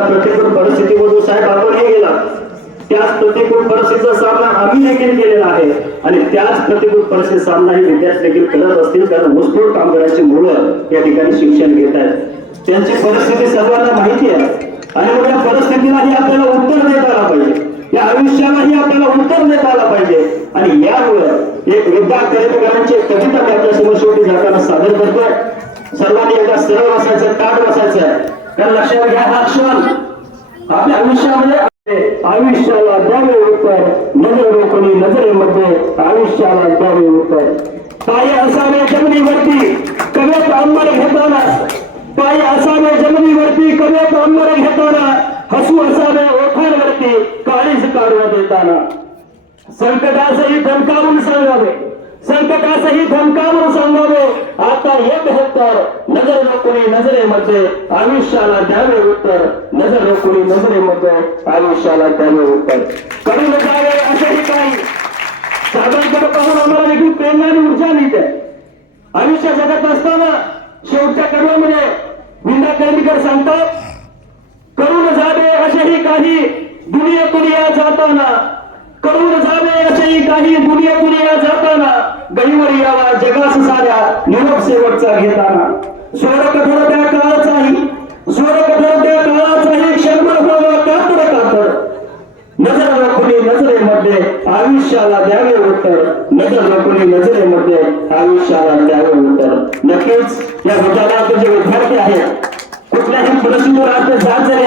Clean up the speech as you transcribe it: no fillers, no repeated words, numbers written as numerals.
प्रतिकूल परिस्थितीमधून साहेब आपणही गेला, त्याच प्रतिकूल परिस्थितीचा सामना आम्ही देखील केलेला आहे आणि त्याच प्रतिकूल परिस्थितीचा सामना ही विद्यार्थी देखील करत असतील, कारण ऊसतोड कामगारांची मुलं या ठिकाणी शिक्षण घेत आहेत. त्यांची परिस्थिती सर्वांना माहिती आहे आणि मग या परिस्थितीलाही आपल्याला उत्तर देता आला पाहिजे, या आयुष्यालाही आपल्याला उत्तर देता आला पाहिजे. आणि यामुळे एक विद्यार्थी कर्मचाऱ्यांची कविता मी आपल्या समोर शेवटी जाताना सादर करतोय. सर्वांनी एकदा सरळ बसायचं, ताट बसायचं, कारण लक्षात घ्या हा क्षण आपल्या आयुष्यामध्ये आयुष्याला द्यावे उत्तर, नजर रोखणी नजरेमध्ये आयुष्याला द्यावे उत्तर. पाय असावे जमिनीवरती कवेत अंबर घेताना, पाय असावे जमिनीवरती कवेत अंबर घेताना, हसू असावे ओठांवरती काळीज काढवा देताना. संकटासही धमकावून सांगावे, संकटासही धमकावून सांगावे, आता हे बेहत्तर नजर रोखणी नजरेमध्ये आयुष्याला द्यावे उत्तर, नजर रोखणी नजरेमध्ये आयुष्याला द्यावे उत्तर. करून जावे असेही काही साधारणपणे पाहून आम्हाला देखील प्रेरणा आणि ऊर्जा मिळते. आयुष्य जगत असताना शेवटच्या कडव्यामध्ये विंदा कर्णिकर सांगतात, करून जावे असेही काही दुनियेतून या जाताना, करून जावे असेही काही दुनियेतून या जाताना, गहीवर यावा जगास साऱ्या निरोप शेवटचा घेताना. स्वर कठोर त्या काळाचाही, स्वर कठोर त्या काळाचाही क्षणभर व्हावा कातर कातर, नजर रोखणी नजरेमध्ये आयुष्याला द्यावे उत्तर, नजर रोखणी नजरेमध्ये आयुष्याला द्यावे उत्तर. नक्कीच या विद्यालयाचे जे विद्यार्थी आहेत कुठल्याही परिस्थितीवर आज जात झाले